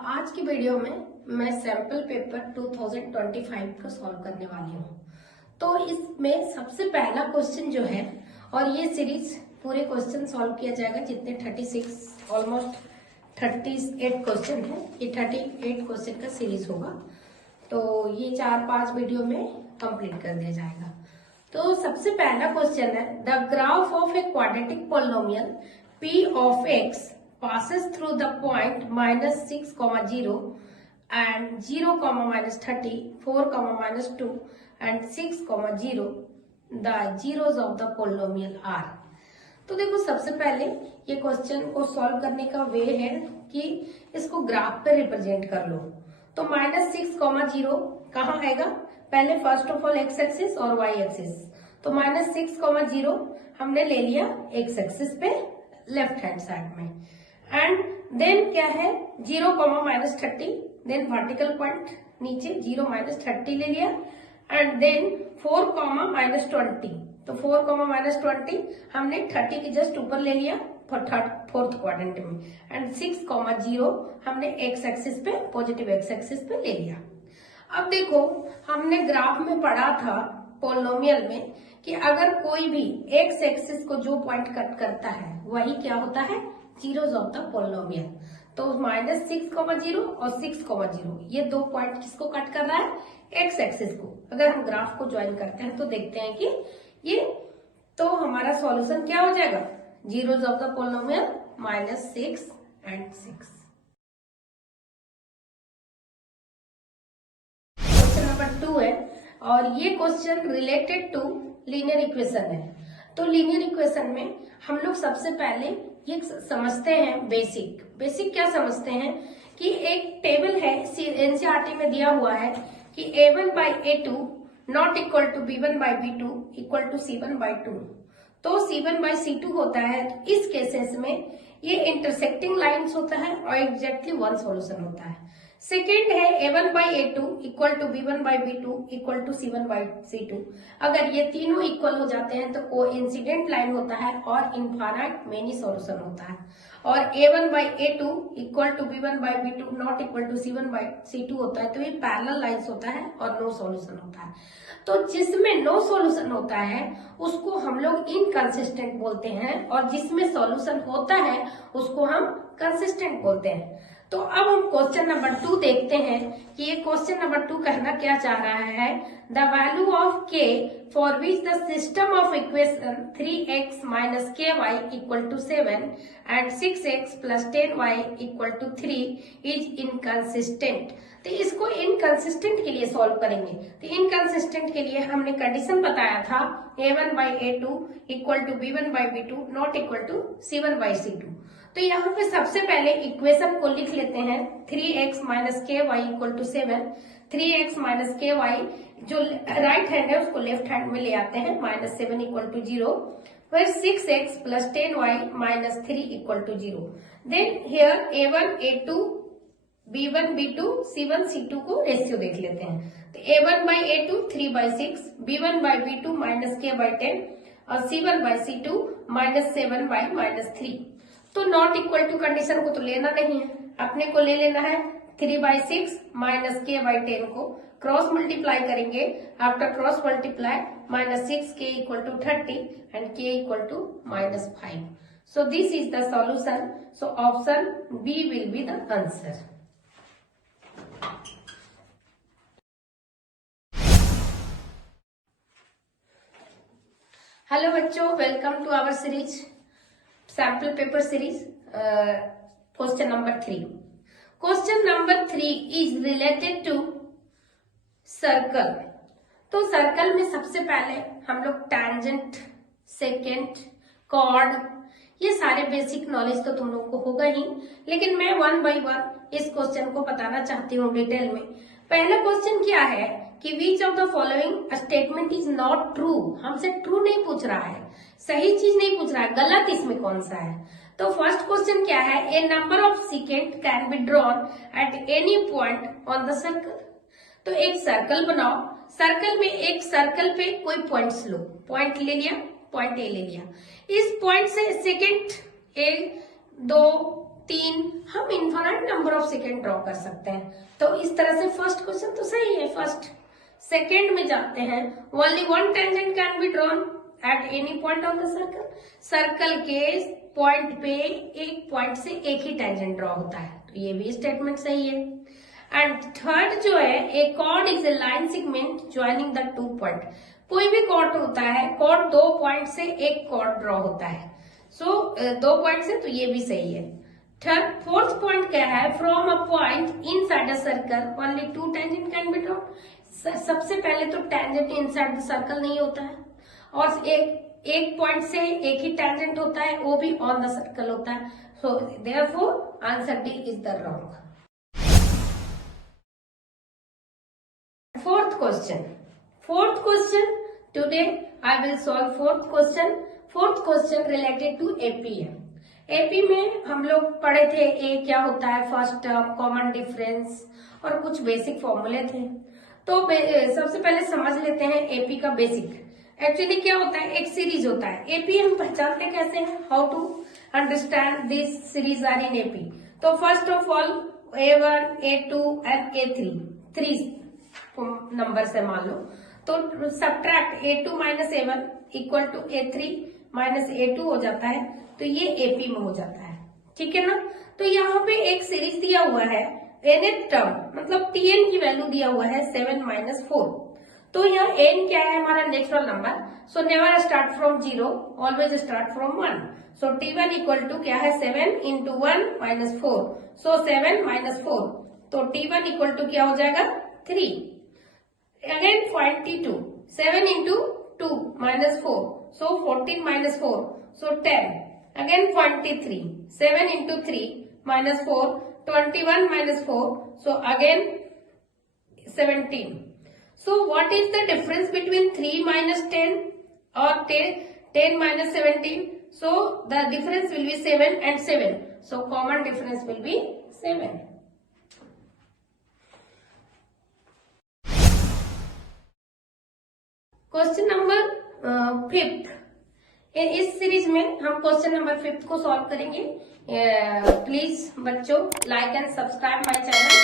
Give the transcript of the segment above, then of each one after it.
आज की वीडियो में मैं सैंपल पेपर 2025 को सॉल्व करने वाली हूँ। तो इसमें सबसे पहला क्वेश्चन जो है, और ये सीरीज पूरे क्वेश्चन सॉल्व किया जाएगा जितने 36 ऑलमोस्ट 38 क्वेश्चन है, ये 38 क्वेश्चन का सीरीज होगा। तो ये 4-5 वीडियो में कंप्लीट कर दिया जाएगा। तो सबसे पहला क्वेश्चन है, the graph of a quadratic polynomial p of x passes through the point -6, 0 and 0, -30, 4, -2 and 6, 0. The zeros of the polynomial are. तो देखो सबसे पहले ये क्वेश्चन को सॉल्व करने का वे है कि इसको ग्राफ पे रिप्रेजेंट कर लो। तो -6, 0 कहाँ आएगा? पहले first of all x axis और वाई एक्सिस। तो -6, 0 हमने ले लिया एक्स एक्सिस पे लेफ्ट हैंड साइड में, एंड देन क्या है 0, -30, देन वर्टिकल पॉइंट नीचे 0, -30 ले लिया, एंड देन 4, -20। तो 4, -20 हमने 30 के जस्ट ऊपर ले लिया फोर्थ क्वाड्रेंट में, एंड 6, 0 हमने एक्स एक्सिस पे पॉजिटिव एक्स एक्सिस पे ले लिया। अब देखो हमने ग्राफ में पढ़ा था पोलिनोमियल में कि अगर कोई भी एक्स एक्सिस को जो पॉइंट कट करता है वही क्या होता है, जीरोस ऑफ द पोलिनोमियल। तो -6, 0 और 6, 0 ये दो पॉइंट किसको कट कर रहा है? एक्स एक्सिस को। अगर हम ग्राफ को ज्वाइन करते हैं तो देखते हैं कि ये तो हमारा सॉल्यूशन क्या हो जाएगा, zeros of the polynomial -6 and 6। Question number 2 है, और ये question related to linear equation है। तो लीनियर इक्वेशन में हम लोग सबसे पहले ये समझते हैं बेसिक क्या समझते हैं कि एक टेबल है एनसीईआरटी में दिया हुआ है कि a1/a2 not equal to b1/b2 equal to c1/2। तो c1/c2 होता है। इस केसेस में ये इंटरसेक्टिंग लाइंस होता है और एग्जैक्टली वन सॉल्यूशन होता है। सेकेंड है a1/a2 equal to b1/b2 equal to c1/c2। अगर ये तीनों इक्वल हो जाते हैं तो कोइंसिडेंट लाइन होता है और इनफाइनाइट मेनी सॉल्यूशन होता है। और a1/a2 equal to b1/b2 not equal to c1/c2 होता है, तो ये पैरेलल लाइंस होता है और नो सॉल्यूशन होता है। तो जिसमें नो सॉल्यूशन होता है उसको हम लोग इनकंसिस्टेंट बोलते हैं, और जिसमें सॉल्यूशन होता है उसको हम कंसिस्टेंट बोलते हैं। तो अब हम क्वेश्चन नंबर 2 देखते हैं कि ये क्वेश्चन नंबर 2 कहना क्या चाह रहा है। The value of k for which the system of equation 3x - ky equal to 7 and 6x + 10y equal to 3 is inconsistent. तो इसको इनकंसिस्टेंट के लिए सॉल्व करेंगे। तो इनकंसिस्टेंट के लिए हमने कंडीशन बताया था a1/a2 equal to b1/b2 not equal to c1/c2। तो यहाँ पे सबसे पहले इक्वेशन को लिख लेते हैं 3x - ky equal to 7। 3x - ky जो राइट हैंड है उसको लेफ्ट हैंड में ले आते हैं, -7 इक्वल टू 0। फिर 6x + 10y - 3 equal to 0। Then here a1, a2, b1, b2, c1, c2 को रेशियो देख लेते हैं। तो a1/a2 3/6, b1/b2 -k/10 और c1/c2 -7 -3। तो नॉट इक्वल टू कंडीशन को तो लेना नहीं है, अपने को ले लेना है 3/6 -k/10 को क्रॉस मल्टीप्लाई करेंगे। After cross multiply -6k equal to 30 and k equal to -5। So this is the solution. So option B will be the answer. Hello बच्चों, welcome to our series sample paper series. Question number 3। Question number 3 is related to circle. तो circle में सबसे पहले हम लोग tangent, secant, cord, ये सारे basic knowledge तो तुम लोग को होगा ही, लेकिन मैं 1 by 1 इस क्वेश्चन को बताना चाहती हूँ डिटेल में। पहला क्वेश्चन क्या है कि which of the following statement is not true. हमसे ट्रू नहीं पूछ रहा है, सही चीज नहीं पूछ रहा है, गलत इसमें कौन सा है। तो फर्स्ट क्वेश्चन क्या है, a number of secant can be drawn at any point on the circle. तो एक सर्कल बनाओ, सर्कल में एक सर्कल पे कोई पॉइंट्स लो, पॉइंट ले लिया, पॉइंट ए ले लिया, इस पॉइंट से सेकेंड 1, 2, 3, हम infinite number of second draw कर सकते हैं। तो इस तरह से फर्स्ट क्वेश्चन तो सही है। फर्स्ट सेकेंड में जाते हैं। Only one tangent can be drawn at any point of the circle. Circle के पॉइंट पे एक पॉइंट से एक ही टेंजेंट ड्रॉ होता है, तो ये भी स्टेटमेंट सही है। एंड थर्ड जो है, a chord is a line segment joining the 2 point. कोई भी कॉर्ड होता है, कॉर्ड 2 पॉइंट से एक कॉर्ड ड्रॉ होता है, सो 2 पॉइंट से, तो ये भी सही है। फोर्थ पॉइंट क्या है, from a point in side a circle only 2 tangent can be drawn. सबसे पहले तो tangent in side the circle नहीं होता है, और एक पॉइंट से एक ही टेंजेंट होता है, वो भी ऑन द सर्कल होता है। So therefore answer D is the wrong. Fourth question. Today I will solve fourth question. Fourth question related to AP है। AP में हम लोग पढ़े थे A क्या होता है, फर्स्ट टर्म, कॉमन डिफरेंस और कुछ बेसिक फॉर्मूले थे। तो सबसे पहले समझ लेते हैं AP का बेसिक। एक्चुअली क्या होता है, एक सीरीज होता है। AP हम पहचानते कैसे हैं, how to understand this series are in AP। तो first of all A1, A2 and A3, 3 number से मान लो, तो subtract A2 minus A1 equal to A3 minus A2 हो जाता है, तो ये AP में हो जाता है, ठीक है ना। तो यहाँ पे एक सीरीज दिया हुआ है, nth टर्म मतलब Tn की वैल्यू दिया हुआ है 7 माइनस 4। तो यहाँ n क्या है, हमारा natural number, so never start from 0, always start from 1। So T1 equal to क्या है, 7 इंटू 1 माइनस 4, सो 7 माइनस 4, तो T1 इक्वल टू क्या हो जाएगा, 3। Again find T2, 7 into 2 minus 4, so 14 minus 4, so 10. Again find T3, 7 into 3 minus 4, 21 minus 4, so again 17. So what is the difference between 3 minus 10 or 10 minus 17? So the difference will be 7 and 7. So common difference will be 7. Question number 5। इस series में हम question number 5 को solve करेंगे। Please बच्चों like and subscribe my channel.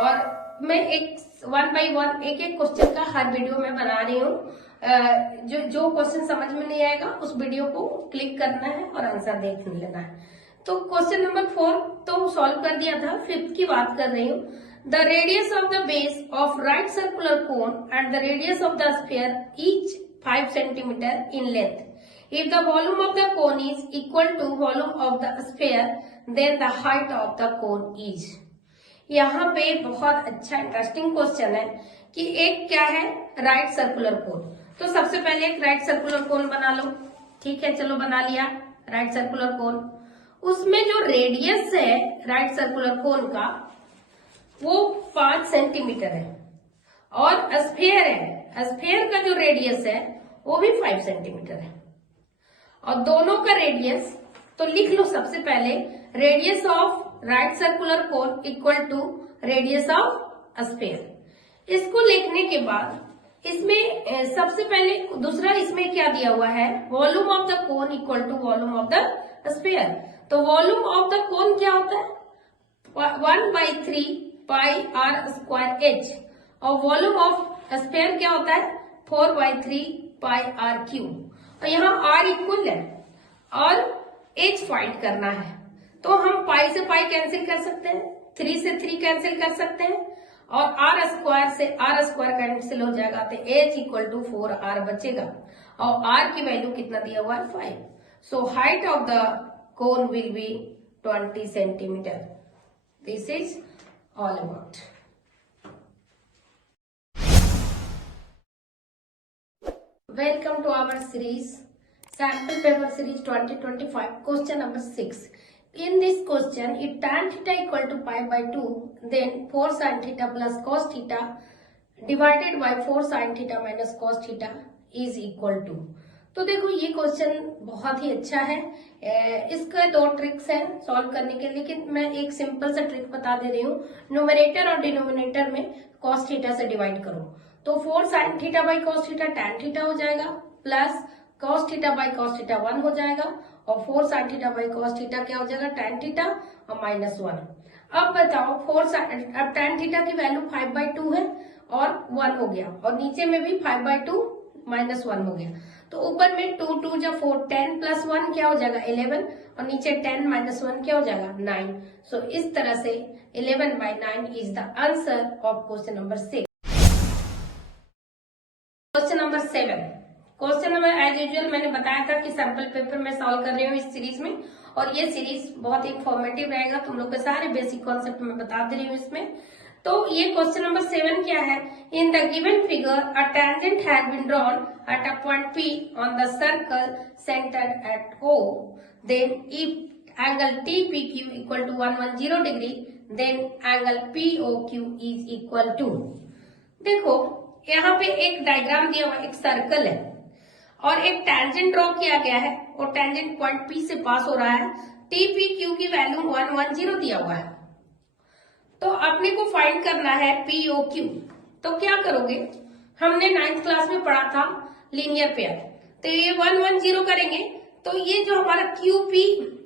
और मैं one by one एक question का हर वीडियो में बना रही हूँ। जो क्वेश्चन समझ में नहीं आएगा उस वीडियो को क्लिक करना है और आंसर देख लेना है। तो क्वेश्चन नंबर 4 तो सॉल्व कर दिया था, 5th की बात कर रही हूँ। The radius of the base of right circular cone and the radius of the sphere each 5 centimeter in length. If the volume of the cone is equal to volume of the sphere, then the height of the cone is. यहाँ पे बहुत अच्छा interesting question है कि एक क्या है, right circular कोन। तो सबसे पहले एक राइट सर्कुलर कोन बना लो, ठीक है, चलो बना लिया राइट सर्कुलर कोन। उसमें जो रेडियस है राइट सर्कुलर कोन का वो 5 सेंटीमीटर है, और स्फीयर है, स्फीयर का जो रेडियस है वो भी 5 सेंटीमीटर है, और दोनों का रेडियस तो लिख लो। सबसे पहले radius of right circular cone equal to radius of sphere. इसको लिखने के बाद इसमें सबसे पहले दूसरा इसमें क्या दिया हुआ है, volume of the cone equal to volume of the sphere. तो वॉल्यूम ऑफ द कोन क्या होता है, 1/3 पाई आर स्क्वायर एच, और वॉल्यूम ऑफ स्फीयर क्या होता है, 4/3 पाई आर क्यूब। और यहाँ आर इक्वल है और एच फाइंड करना है, तो हम पाई से पाई कैंसिल कर सकते हैं, 3 से 3 कैंसिल कर सकते हैं, और आर स्क्वायर से आर स्क्वायर कैंसिल हो जाएगा, तो एच इक्वल टू 4r बचेगा, और आर की वैल्यू कितना दिया हुआ है, 5। So height of the cone will be 20 centimetre. This is all about. Welcome to our series, sample paper series 2025, question number 6. In this question, if tan theta equal to pi by 2, then 4 sin theta plus cos theta divided by 4 sin theta minus cos theta is equal to. तो देखो ये question बहुत ही अच्छा है। इसके 2 tricks हैं solve करने के, लेकिन मैं एक सिंपल सा ट्रिक बता दे रही हूँ। न्यूमरेटर और डिनोमिनेटर में कॉस थीटा से डिवाइड करो, तो 4 sine theta by cos theta tan theta हो जाएगा, plus cos theta by cos theta 1 हो जाएगा, और 4 sine theta by cos theta क्या हो जाएगा, टैन थीटा, और -1। अब बताओ 4 अब tan थीटा की वैल्यू 5/2 है और 1 हो गया, और नीचे में भी 5/2 -1 हो गया। तो ऊपर में 2 2 जा 4, 10 + 1 क्या हो जाएगा 11, और नीचे 10 - 1 क्या हो जाएगा 9। सो इस तरह से 11/9 is the answer of question number 6। Question number 7। Question number as usual मैंने बताया था कि सैंपल पेपर में सॉल्व कर रही हूँ इस सीरीज में, और ये सीरीज बहुत इंफॉर्मेटिव रहेगा। तुम लोग के सारे बेसिक कॉन्सेप्ट मैं बता दे रही हूँ इसमें। तो ये क्वेश्चन नंबर 7 क्या है, in the given figure a tangent had been drawn at a point P on the circle centered at O, then if angle TPQ equal to 110 degree, then angle POQ is equal to. देखो यहाँ पे एक diagram दिया हुआ, एक circle है और एक टेंजेंट ड्रॉ किया गया है, और टेंजेंट पॉइंट P से पास हो रहा है। TPQ की वैल्यू 110 दिया हुआ है, तो अपने को फाइंड करना है POQ। तो क्या करोगे, हमने 9th क्लास में पढ़ा था लीनियर पेयर, तो ये 110 करेंगे, तो ये जो हमारा QP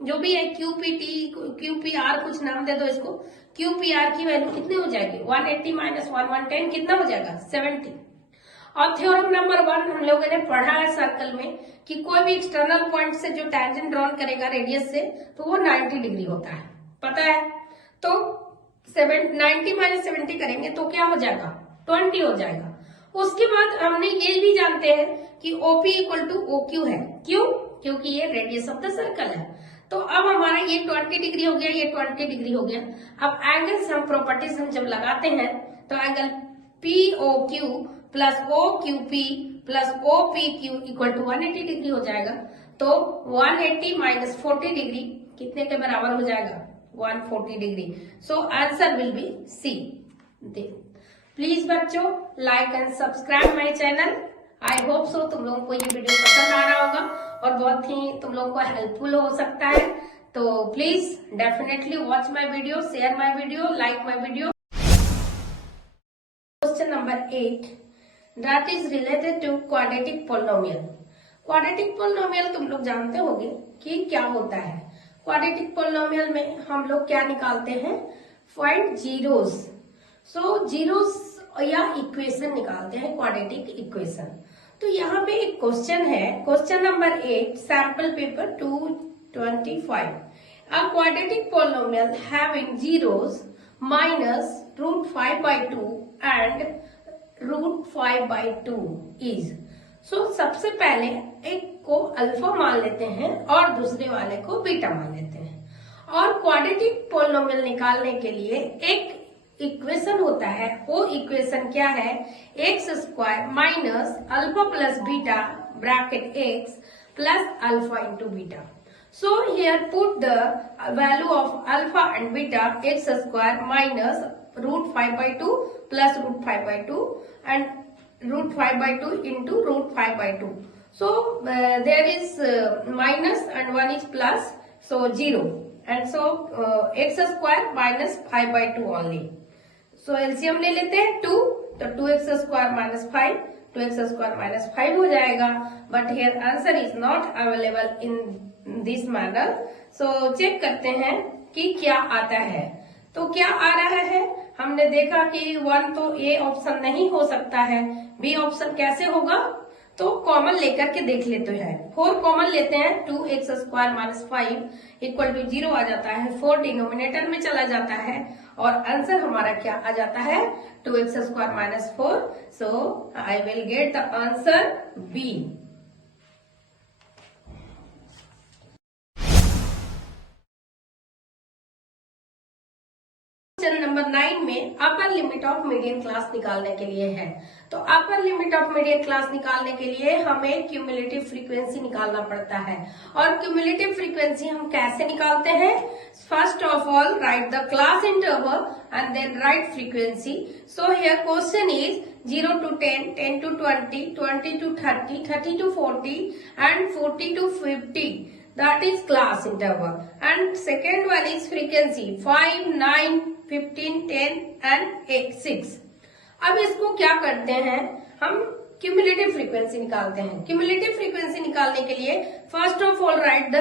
जो भी है, QPT QPR कुछ नाम दे दो इसको, QPR की वैल्यू कितनी हो जाएगी 180 - 110 कितना हो जाएगा 70। और थ्योरम नंबर 1 हम लोगों ने पढ़ा है सर्कल में कि कोई भी एक्सटर्नल पॉइंट से जो टेंजेंट ड्रॉन करेगा रेडियस से, तो वो 90 डिग्री होता है, पता है। तो 90 - 70 करेंगे तो क्या हो जाएगा 20 हो जाएगा। उसके बाद हमने ये भी जानते हैं कि OP इक्वल टू OQ है, क्यों, क्योंकि ये रेडियस ऑफ द सर्कल है। तो अब हमारा ये 20 डिग्री हो गया, ये 20 डिग्री हो गया। अब एंगल्स हम प्रॉपर्टीज हम जब लगाते हैं तो angle POQ plus OQP plus OPQ equal to 180 degree हो जाएगा। तो 180 - 40 डिग्री कितने के बराबर हो जाएगा 140 degree. So answer will be C. Please बच्चों like and subscribe my channel. I hope so तुम लोगों को ये वीडियो पसंद आ रहा होगा और बहुत ही तुम लोगों को हेल्पफुल हो सकता है। तो please definitely watch my video, share my video, like my video. Question number 8 that is related to quadratic polynomial. Quadratic polynomial तुम लोग जानते होंगे कि क्या होता है। क्वाड्रेटिक पोलिनोमियल में हम लोग क्या निकालते हैं, फाइंड जीरोस। सो जीरोस या इक्वेशन निकालते हैं, क्वाड्रेटिक इक्वेशन। तो यहाँ पे एक क्वेश्चन है, question number 8 sample paper 225। A quadratic polynomial having zeros -√5/2 and √5/2 is. So सबसे पहले एक को अल्फा मान लेते हैं और दूसरे वाले को बीटा मान लेते हैं। और क्वाड्रेटिक पोलिनोमियल निकालने के लिए एक इक्वेशन होता है, वो इक्वेशन क्या है, x² minus alpha plus beta bracket x plus alpha into beta. So here put the value of alpha and beta x² minus √5/2 plus √5/2 and √5/2 into √5/2. So there is minus and 1 is plus, so 0, and so x² minus 5/2 only. So LCM ले लेते हैं 2, तो 2x² minus 5, 2x² minus 5 हो जाएगा। But here answer is not available in this manner. So check करते हैं कि क्या आता है। तो क्या आ रहा है, हमने देखा कि 1 तो ए ऑप्शन नहीं हो सकता है, बी ऑप्शन कैसे होगा, तो कॉमन लेकर के देख लेते हैं। 4 कॉमन लेते हैं, 2x² minus 5 इक्वल टू 0 आ जाता है, 4 डिनोमिनेटर में चला जाता है और आंसर हमारा क्या आ जाता है 2x² minus 4। So I will get the answer B. Question number 9 में upper limit of median class निकालने के लिए है। तो upper limit of median class निकालने के लिए हमें क्यूमुलेटिव फ्रीक्वेंसी निकालना पड़ता है। और क्यूमुलेटिव फ्रीक्वेंसी हम कैसे निकालते हैं, first of all write the class interval and then write frequency. So here question is 0 to 10, 10 to 20, 20 to 30, 30 to 40 and 40 to 50. That is class interval. And second one is frequency 5, 9, 15, 10 and 6. अब इसको क्या करते हैं, हम cumulative frequency निकालते हैं। Cumulative frequency निकालने के लिए first of all write the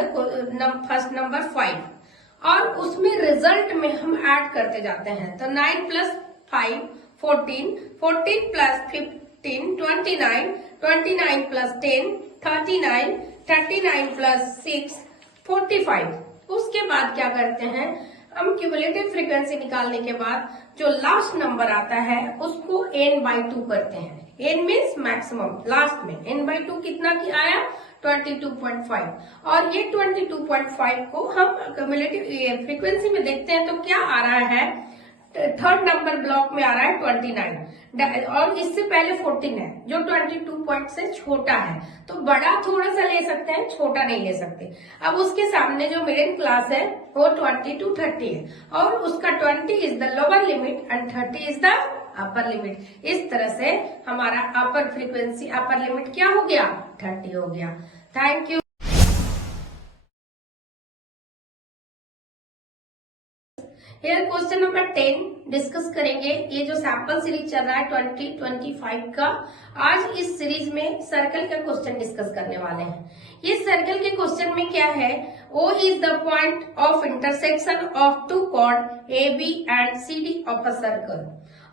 first number 5 और उसमें रिजल्ट में हम ऐड करते जाते हैं। तो 9 प्लस 5 14, 14 प्लस 15 29, 29 प्लस 10 39, 39 प्लस 6 45। उसके बाद क्या करते हैं, हम क्यूमुलेटिव फ्रीक्वेंसी निकालने के बाद जो लास्ट नंबर आता है उसको n/2 करते हैं। n मीन्स मैक्सिमम, लास्ट में n/2 कितना की आया 22.5, और ये 22.5 को हम क्यूमुलेटिव फ्रीक्वेंसी में देखते हैं तो क्या आ रहा है, थर्ड नंबर ब्लॉक में आ रहा है 29, और इससे पहले 14 है जो 22 से छोटा है। तो बड़ा थोड़ा सा ले सकते हैं, छोटा नहीं ले सकते। अब उसके सामने जो मिडिल क्लास है वो 20 to 30 है, और उसका 20 is the lower limit and 30 is the upper limit. इस तरह से हमारा अपर फ्रीक्वेंसी, अपर लिमिट क्या हो गया, 30 हो गया। Thank you. here question number 10 discuss करेंगे। ये जो सैंपल सीरीज चल रहा है 2025 का, आज इस सीरीज में सर्कल का क्वेश्चन डिस्कस करने वाले हैं। ये सर्कल के क्वेश्चन में क्या है, O is the point of intersection of two chord AB and CD of a circle।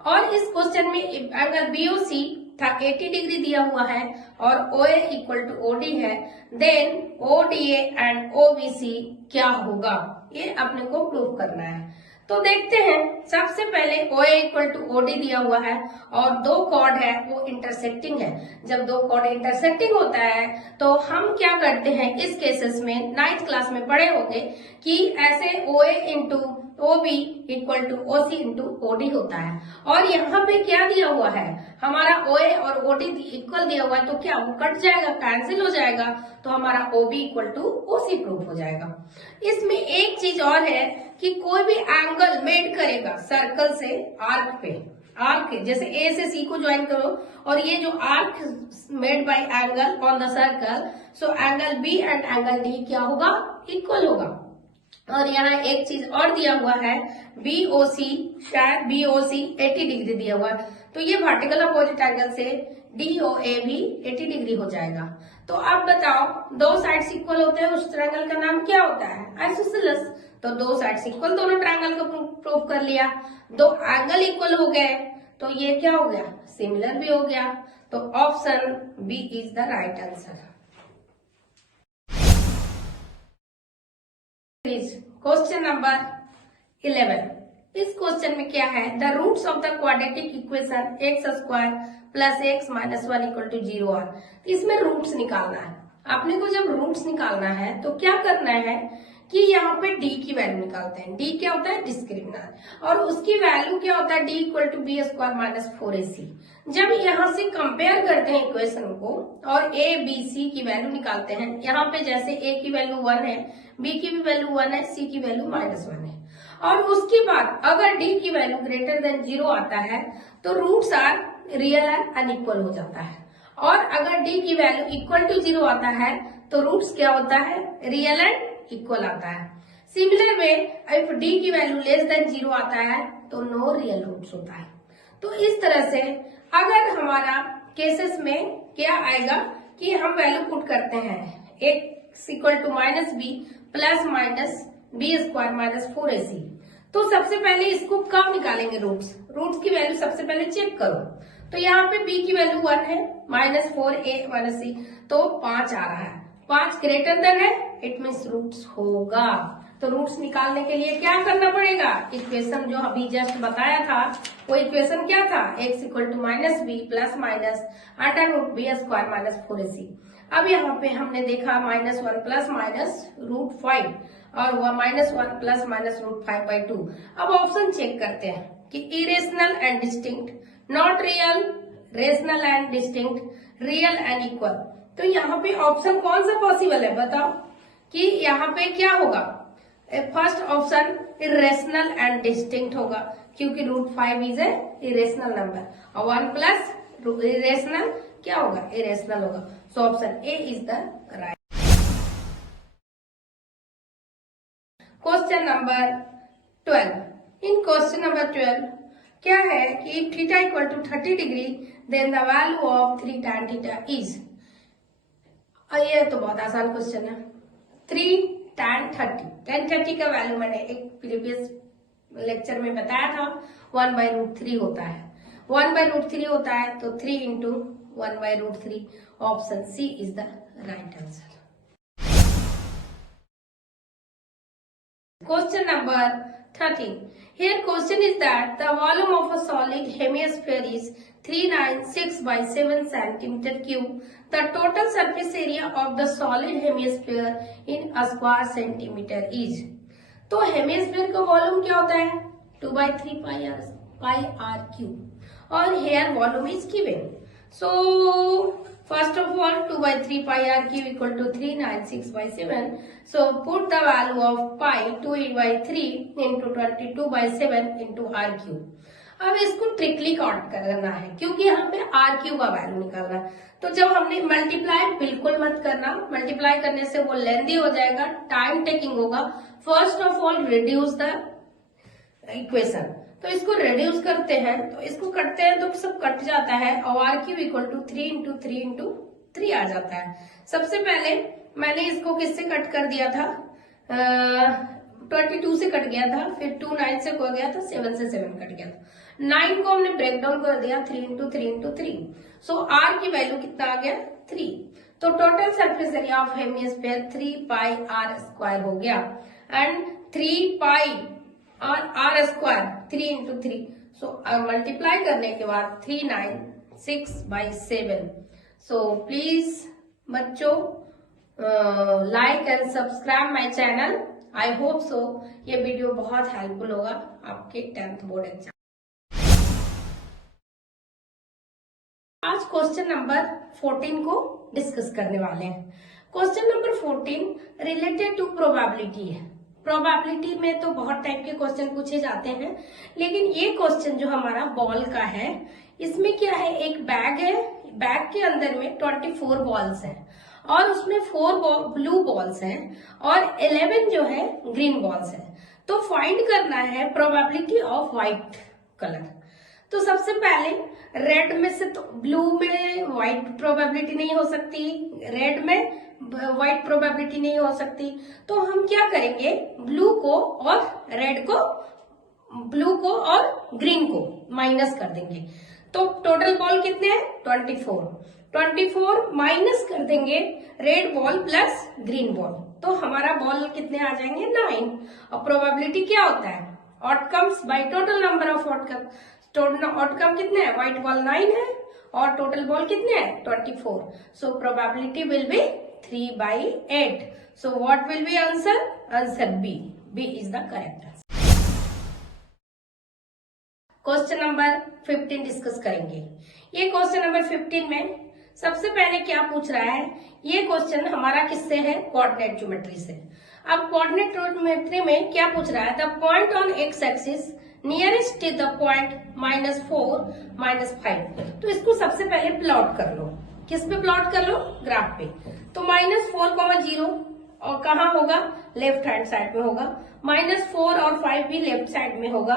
और इस क्वेश्चन में एंगल BOC 80 डिग्री दिया हुआ है और OA इक्वल टू OD है, देन ODA एंड OBC क्या होगा, ये अपने को प्रूव करना है। तो देखते हैं, सबसे पहले OA इक्वल टू OD दिया हुआ है और दो कॉर्ड है वो इंटरसेक्टिंग है। जब दो कॉर्ड इंटरसेक्टिंग होता है तो हम क्या करते हैं, इस केसेस में 9th क्लास में पढ़े होंगे कि ऐसे OA into OB equal to OC into OD होता है। और यहाँ पे क्या दिया हुआ है, हमारा OA और OD इक्वल दिया हुआ है, तो क्या वो कट जाएगा, कैंसिल हो जाएगा, तो हमारा OB equal to OC proof हो जाएगा। इसमें एक चीज और है कि कोई भी एंगल मेड करेगा सर्कल से आर्क पे, आर्क जैसे A से C को ज्वाइन करो और ये जो arc made by angle on the circle, so angle B and angle D क्या होगा, इक्वल होगा। और यहाँ एक चीज और दिया हुआ है BOC, शायद BOC 80 डिग्री दिया हुआ है, तो ये वर्टिकल अपोजिट एंगल से DOA भी 80 डिग्री हो जाएगा। तो अब बताओ, दो साइड्स इक्वल होते हैं, उस ट्रायंगल का नाम क्या होता है, आइसोसेलेस। तो दो साइड्स इक्वल, दोनों ट्रायंगल को प्रूव कर लिया। दो एंगल इक्वल हो गए तो ये क्या हो गया, सिमिलर भी हो गया। तो option B is the right answer. Question number 11, इस क्वेश्चन में क्या है, the roots of the quadratic equation x² plus x minus 1 equal to 0 are. इसमें रूट्स निकालना है। आपने को जब रूट्स निकालना है तो क्या करना है कि यहाँ पे d की वैल्यू निकालते हैं। d क्या होता है, डिस्क्रिमिनैंट, और उसकी वैल्यू क्या होता है, d equal to b² minus 4ac। जब यहाँ से कंपेयर करते हैं इक्वेशन को और a b c की वैल्यू निकालते हैं, यहाँ पे जैसे a की वैल्यू 1 है, b की भी वैल्यू 1 है, c की वैल्यू -1 है, और उसके बाद अगर d की वैल्यू ग्रेटर देन 0 आता है तो roots are real and unequal हो जाता है, और अगर d की वैल्यू इक्वल टू 0 आता है तो रूट्स क्या होता है, रियल एंड इक्वल आता है। सिमिलर वे इफ d की वैल्यू लेस देन 0 आता है तो नो रियल रूट्स होता है। तो इस तरह से अगर हमारा केसेस में क्या आएगा कि हम वैल्यू पुट करते हैं x equal to -b plus minus b² minus 4ac, तो सबसे पहले इसको कब निकालेंगे रूट्स, रूट्स की वैल्यू सबसे पहले चेक करो। तो यहाँ पे b की वैल्यू 1 है, -4a माइनस c, तो 5 आ रहा है, 5 ग्रेटर देन है, इट मीन्स रूट्स होगा। तो रूट्स निकालने के लिए क्या करना पड़ेगा, इक्वेशन जो अभी जस्ट बताया था वो इक्वेशन क्या था, x equal to -b plus minus √b² minus 4ac। अब यहाँ पे हमने देखा -1 प्लस माइनस √5 और वह -1 प्लस माइनस √5/2। अब ऑप्शन चेक करते हैं कि irrational and distinct, not real, rational and distinct, real and equal. तो यहाँ पे ऑप्शन कौन सा पॉसिबल है, बताओ कि यहाँ पे क्या होगा। First option irrational and distinct होगा, क्योंकि √5 इज ए इरेशनल नंबर और 1 प्लस इरेशनल क्या होगा, इरेशनल होगा। So option A is the right. Question number 12, in question number 12 क्या है कि if theta equal to 30 degree then the value of 3 tan theta is. ये तो बहुत आसान क्वेश्चन है। 3 tan30 का वैल्यू मैंने एक प्रीवियस लेक्चर में बताया था 1/√3 होता है। 1/√3 होता है तो 3 into 1/√3, option C is the right answer. Question number 13. Here question is that the volume of a solid hemisphere is 396 by 7 centimeter cube. The total surface area of the solid hemisphere in a square centimeter is. तो hemisphere का volume क्या होता है 2/3 pi r cube और here volume is given. So first of all 2/3 pi r cube equal to 396 by 7. So put the value of pi 2/3 into 22 by 7 into r cube. अब इसको tricky count करना है क्योंकि यहाँ पे आर क्यू का value निकालना है। तो जब हमने मल्टीप्लाई बिल्कुल मत करना, मल्टीप्लाई करने से वो लेंदी हो जाएगा, टाइम टेकिंग होगा। First of all reduce the equation, तो इसको रिड्यूस करते हैं, तो इसको करते हैं तो सब कट जाता है और r cube equal to 3 into 3 into 3 आ जाता है। सबसे पहले मैंने इसको किससे कट कर दिया था 22 से कट गया था, फिर 2 9 से हो गया था, 7 से 7 कट गया था, 9 को हमने ब्रेक डाउन कर दिया 3 इंटू 3 इंटू 3। सो आर की वैल्यू कितना आ गया 3। तो total surface area of hemisphere 3 pi r square हो गया and 3 pi r square 3 into 3। So multiply करने के बाद 396 बाई 7। सो प्लीज बच्चों like and subscribe my channel. I hope so ये वीडियो बहुत हेल्पफुल होगा आपके 10th बोर्ड एग्जाम। आज क्वेश्चन नंबर 14 को डिस्कस करने वाले हैं। Question number 14 related to probability है। प्रोबेबिलिटी में तो बहुत टाइप के क्वेश्चन पूछे जाते हैं, लेकिन ये क्वेश्चन जो हमारा बॉल का है, इसमें क्या है, एक बैग है, बैग के अंदर में 24 बॉल्स हैं और उसमें 4 ब्लू बॉल्स हैं और 11 जो है ग्रीन बॉल्स हैं। तो फाइंड करना है प्रोबेबिलिटी ऑफ व्हाइट कलर। तो सबसे पहले रेड में से, तो ब्लू में व्हाइट प्रोबेबिलिटी नहीं हो सकती, रेड में व्हाइट प्रोबेबिलिटी नहीं हो सकती, तो हम क्या करेंगे, ब्लू को और रेड को, ब्लू को और ग्रीन को माइनस कर देंगे। तो टोटल बॉल कितने हैं 24 माइनस कर देंगे red ball plus green ball, तो हमारा बॉल कितने आ जाएंगे 9। और प्रोबेबिलिटी क्या होता है outcomes by total number of outcome. Total outcome कितने हैं, व्हाइट बॉल 9 है और टोटल बॉल कितने हैं 24। So probability will be 3/8। So what will be answer, answer B is the correct answer. Question number 15 discuss करेंगे। ये क्वेश्चन नंबर 15 में सबसे पहले क्या पूछ रहा है, ये क्वेश्चन हमारा किससे है, कोऑर्डिनेट ज्योमेट्री से। अब कोऑर्डिनेट ज्योमेट्री में क्या पूछ रहा है, the point on x axis nearest to the point -4 -5। तो इसको सबसे पहले प्लॉट कर लो। किस पे प्लॉट कर लो, ग्राफ पे। तो -4, 0 और कहाँ होगा, लेफ्ट हैंड साइड में होगा, -4 और 5 भी लेफ्ट साइड में होगा।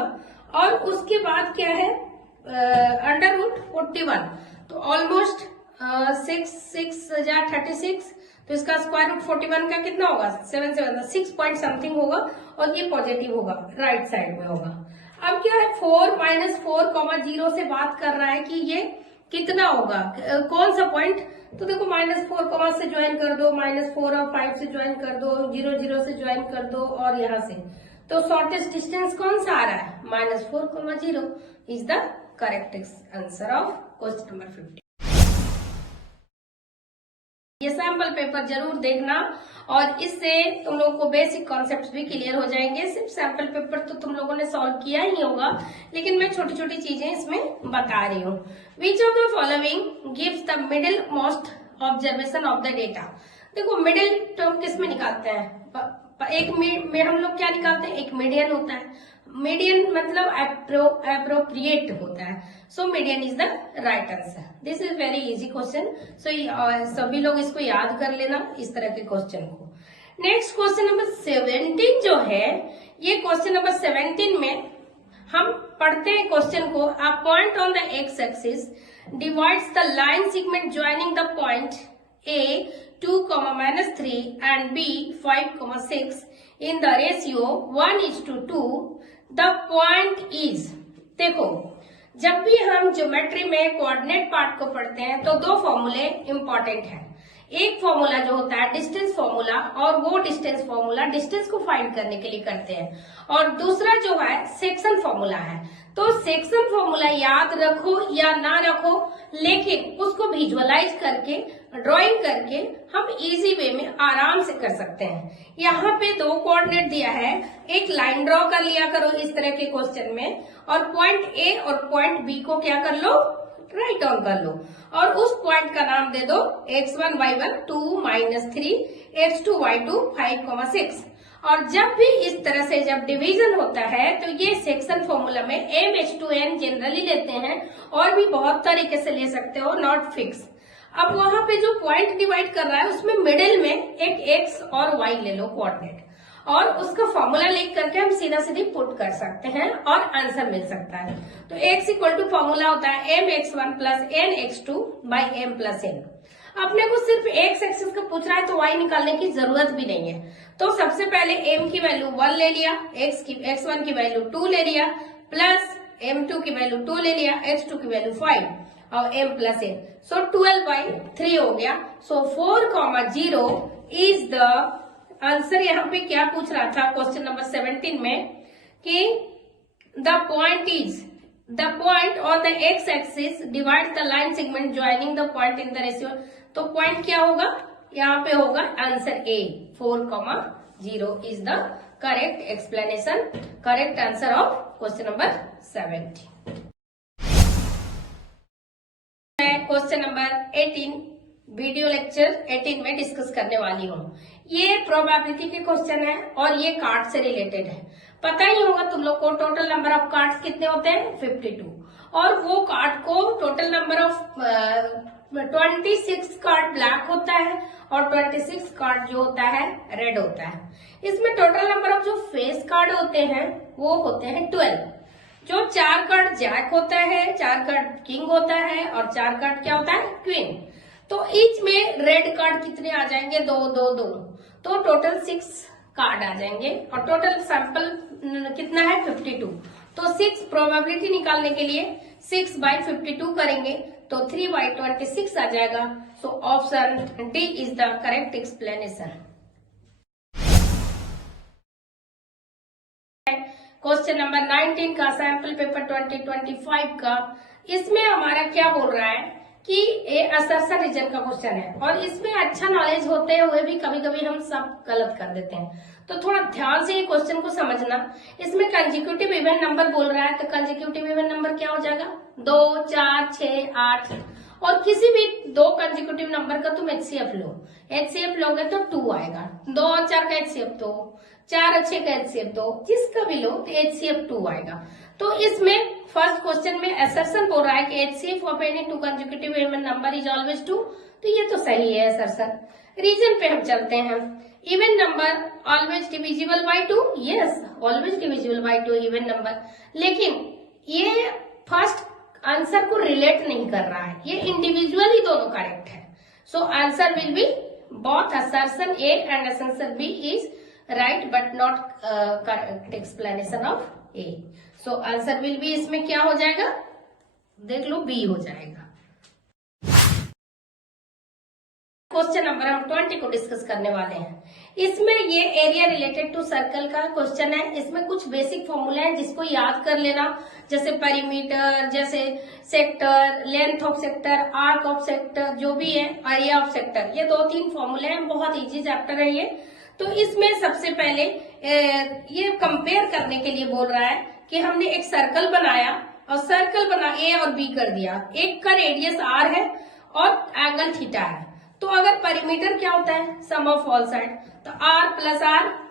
और उसके बाद क्या है √41, तो ऑलमोस्ट 6 × 36, तो इसका स्क्वायर रूट 41 का कितना होगा 6 पॉइंट समथिंग होगा और ये पॉजिटिव होगा, राइट साइड में होगा। अब क्या है 4 -4, 0 से बात कर रहा है कि ये कितना होगा, कौन सा पॉइंट। तो देखो -4, से ज्वाइन कर दो, -4 और 5 से ज्वाइन कर दो, 0 0 से ज्वाइन कर दो और यहाँ से, तो शॉर्टेस्ट डिस्टेंस कौन सा आ रहा है -4, 0 is the correct answer of question number 15। ये सैंपल पेपर जरूर देखना और इससे तुम लोगों को बेसिक कॉन्सेप्ट्स भी क्लियर हो जाएंगे। सिर्फ सैंपल पेपर तो तुम लोगों ने सॉल्व किया ही होगा, लेकिन मैं छोटी छोटी चीजें इसमें बता रही हूँ। Which of the following gives the middle most observation of the data. देखो मिडिल टर्म किस में निकालते हैं, एक में हम लोग क्या निकालते हैं, एक मीडियन होता है। मीडियन मतलब एप्रोप्रिएट होता है। So median is the right answer. This is very easy question. सो सभी लोग इसको याद कर लेना, इस तरह के क्वेश्चन को। नेक्स्ट क्वेश्चन नंबर 17 जो है, ये क्वेश्चन नंबर 17 में हम पढ़ते हैं क्वेश्चन को। A point on the x axis divides the line segment joining the point A 2, and B 5, 6 in the ratio 1:2, the point is। देखो, जब भी हम ज्योमेट्री में कोऑर्डिनेट पार्ट को पढ़ते हैं तो दो फॉर्मूले इंपॉर्टेंट हैं। एक फॉर्मूला जो होता है डिस्टेंस फॉर्मूला, और वो डिस्टेंस फॉर्मूला डिस्टेंस को फाइंड करने के लिए करते हैं, और दूसरा जो है सेक्शन फॉर्मूला है। तो सेक्शन फॉर्मूला याद रखो या ना रखो, लेकिन उसको विजुअलाइज करके ड्राइंग करके हम इजी वे में आराम से कर सकते हैं। यहाँ पे दो कोऑर्डिनेट दिया है, एक लाइन ड्रॉ कर लिया करो इस तरह के क्वेश्चन में, और पॉइंट ए और पॉइंट बी को क्या कर लो, राइट डाउन कर लो, और उस पॉइंट का नाम दे दो x1 y1 2 -3 x2 y2 5, 6। और जब भी इस तरह से जब डिवीजन होता है तो ये सेक्शन फॉर्मूला में m/n जनरली लेते हैं, और भी बहुत तरीके से ले सकते हो, नॉट फिक्स। अब वहां पे जो पॉइंट डिवाइड कर रहा है उसमें मिडिल में एक x और y ले लो कोऑर्डिनेट, और उसका फॉर्मूला लिख करके हम सीधा सीधी पुट कर सकते हैं और आंसर मिल सकता है। तो x इक्वल टू फॉर्मूला होता है mx1 + nx2 / m + n। अपने को सिर्फ x एक्सिस का पूछ रहा है तो y निकालने की जरूरत भी नहीं है। तो सबसे पहले m की वैल्यू 1 ले लिया, x1 की वैल्यू 2 ले लिया, प्लस m2 की वैल्यू 2 ले लिया, x2 की वैल्यू 5 और m + n। सो 12/3 हो गया। सो 4, 0 इज द आंसर। यहाँ पे क्या पूछ रहा था क्वेश्चन नंबर 17 में कि the point on the x axis divide the line segment joining the point in the ratio. तो पॉइंट क्या होगा, यहाँ पे होगा answer A. 4, 0 is the correct explanation, correct answer of question number 17। Question number 18 video lecture 18 में discuss करने वाली हूँ। ये प्रोबेबिलिटी के क्वेश्चन है और ये कार्ड से रिलेटेड है। पता ही होगा तुम लोग को टोटल नंबर ऑफ कार्ड्स कितने होते हैं, 52, और वो कार्ड को total number of 26 card black होता है और 26 कार्ड जो होता है रेड होता है। इसमें टोटल नंबर ऑफ जो फेस कार्ड होते हैं वो होते हैं 12। जो 4 कार्ड जैक होता है, 4 कार्ड किंग होता है और 4 कार्ड क्या होता है, क्वीन। तो ईच में रेड कार्ड कितने आ जाएंगे, 2, 2, 2, तो टोटल 6 कार्ड आ जाएंगे, और टोटल सैंपल कितना है, 52। तो 6 प्रोबेबिलिटी निकालने के लिए 6/52 करेंगे तो 3/26 आ जाएगा। So option D is the correct explanation. Question number 19 का सैंपल पेपर 2025 का, इसमें हमारा क्या बोल रहा है कि ये असर्शन रीजन का क्वेश्चन है, और इसमें अच्छा नॉलेज होते हुए भी कभी कभी हम सब गलत कर देते हैं। तो थोड़ा ध्यान से ये क्वेश्चन को समझना। इसमें कंसेक्यूटिव इवन नंबर बोल रहा है, तो कंसेक्यूटिव इवन नंबर क्या हो जाएगा, 2, 4, 6, 8, और किसी भी 2 कंसेक्यूटिव नंबर का तुम HCF लो। HCF लोगे तो 2 आएगा, 2 और 4 का HCF 2, 4 और 6 का HCF 2, जिसका भी लो तो HCF 2 आएगा। तो इसमें फर्स्ट क्वेश्चन में असर्शन बोल रहा है कि HCF of any 2 consecutive even number is always 2, तो ये तो सही है असर्शन। रीजन पे हम चलते हैं। Even number always divisible by 2, yes always divisible by 2 even number, लेकिन ये फर्स्ट आंसर को रिलेट नहीं कर रहा है, ये इंडिविजुअली दोनों करेक्ट है। So answer will be both assertion A and assertion B is right but not correct explanation of A. So answer will be, इसमें क्या हो जाएगा, देख लो, बी हो जाएगा। क्वेश्चन नंबर हम 20 को डिस्कस करने वाले हैं। इसमें ये एरिया रिलेटेड टू सर्कल का क्वेश्चन है। इसमें कुछ बेसिक फॉर्मूला है जिसको याद कर लेना, जैसे पेरीमीटर, जैसे sector, length of sector, arc of sector, जो भी है एरिया ऑफ सेक्टर, ये 2-3 फॉर्मूले हैं। बहुत इजी चैप्टर है ये। तो इसमें सबसे पहले ये कंपेयर करने के लिए बोल रहा है कि हमने एक सर्कल बनाया और सर्कल बना ए और बी कर दिया। एक का रेडियस r है और एंगल थीटा है। तो अगर पेरीमीटर क्या होता है, सम ऑफ ऑल साइड, तो r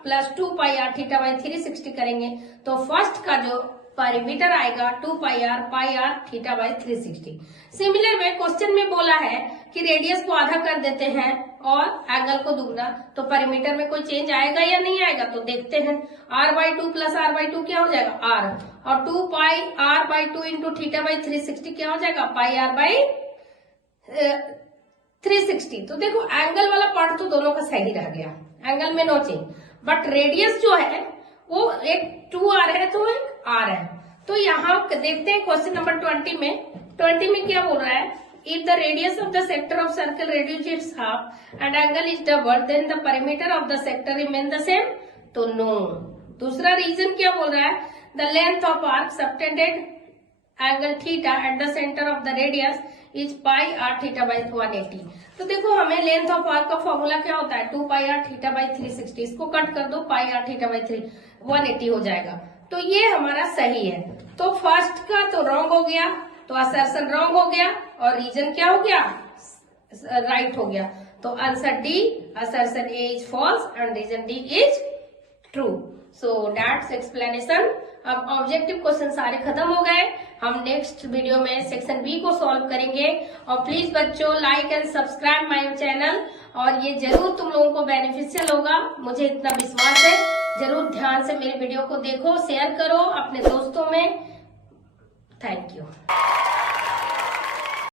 plus 2πr theta by 360 करेंगे तो फर्स्ट का जो पेरीमीटर आएगा 2πr theta by 360। Similar way question में बोला है कि रेडियस को आधा कर देते हैं और एंगल को दुगना, तो पेरीमीटर में कोई चेंज आएगा या नहीं आएगा, तो देखते हैं। r/2 प्लस r/2 क्या हो जाएगा, r, और 2πr/2 इंटू थीटा बाई 360 क्या हो जाएगा, πr/360। 360। तो देखो एंगल वाला पार्ट तो दोनों का सही रह गया, एंगल में नो चेंज, बट रेडियस जो है वो एक 2r है तो एक r है। तो यहाँ देखते हैं क्वेश्चन नंबर 20 में क्या बोल रहा है, if the radius of the sector of circle reduces its half and angle is double then the perimeter of the sector remain the same, तो नो। दूसरा रीजन क्या बोल रहा है, the length of arc subtended angle theta at the center of the radius is pi r theta by 180। तो देखो हमें length of arc का फॉर्मूला क्या होता है, 2 पाई आर थीटा बाई 360, इसको कट कर दो, पाई आर थीटा बाई 180 हो जाएगा। तो ये हमारा सही है। तो फर्स्ट का तो रॉन्ग हो गया, तो असर्शन रॉन्ग हो गया और रीजन क्या हो गया, राइट हो गया। तो answer D, assertion A is false and reason D is true. So that's explanation. अब ऑब्जेक्टिव क्वेश्चन सारे खत्म हो गए। हम नेक्स्ट वीडियो में सेक्शन बी को सॉल्व करेंगे। और प्लीज बच्चों like and subscribe my channel, और ये जरूर तुम लोगों को बेनिफिशियल होगा, मुझे इतना विश्वास है। जरूर ध्यान से मेरे वीडियो को देखो, शेयर करो अपने दोस्तों में। Thank you.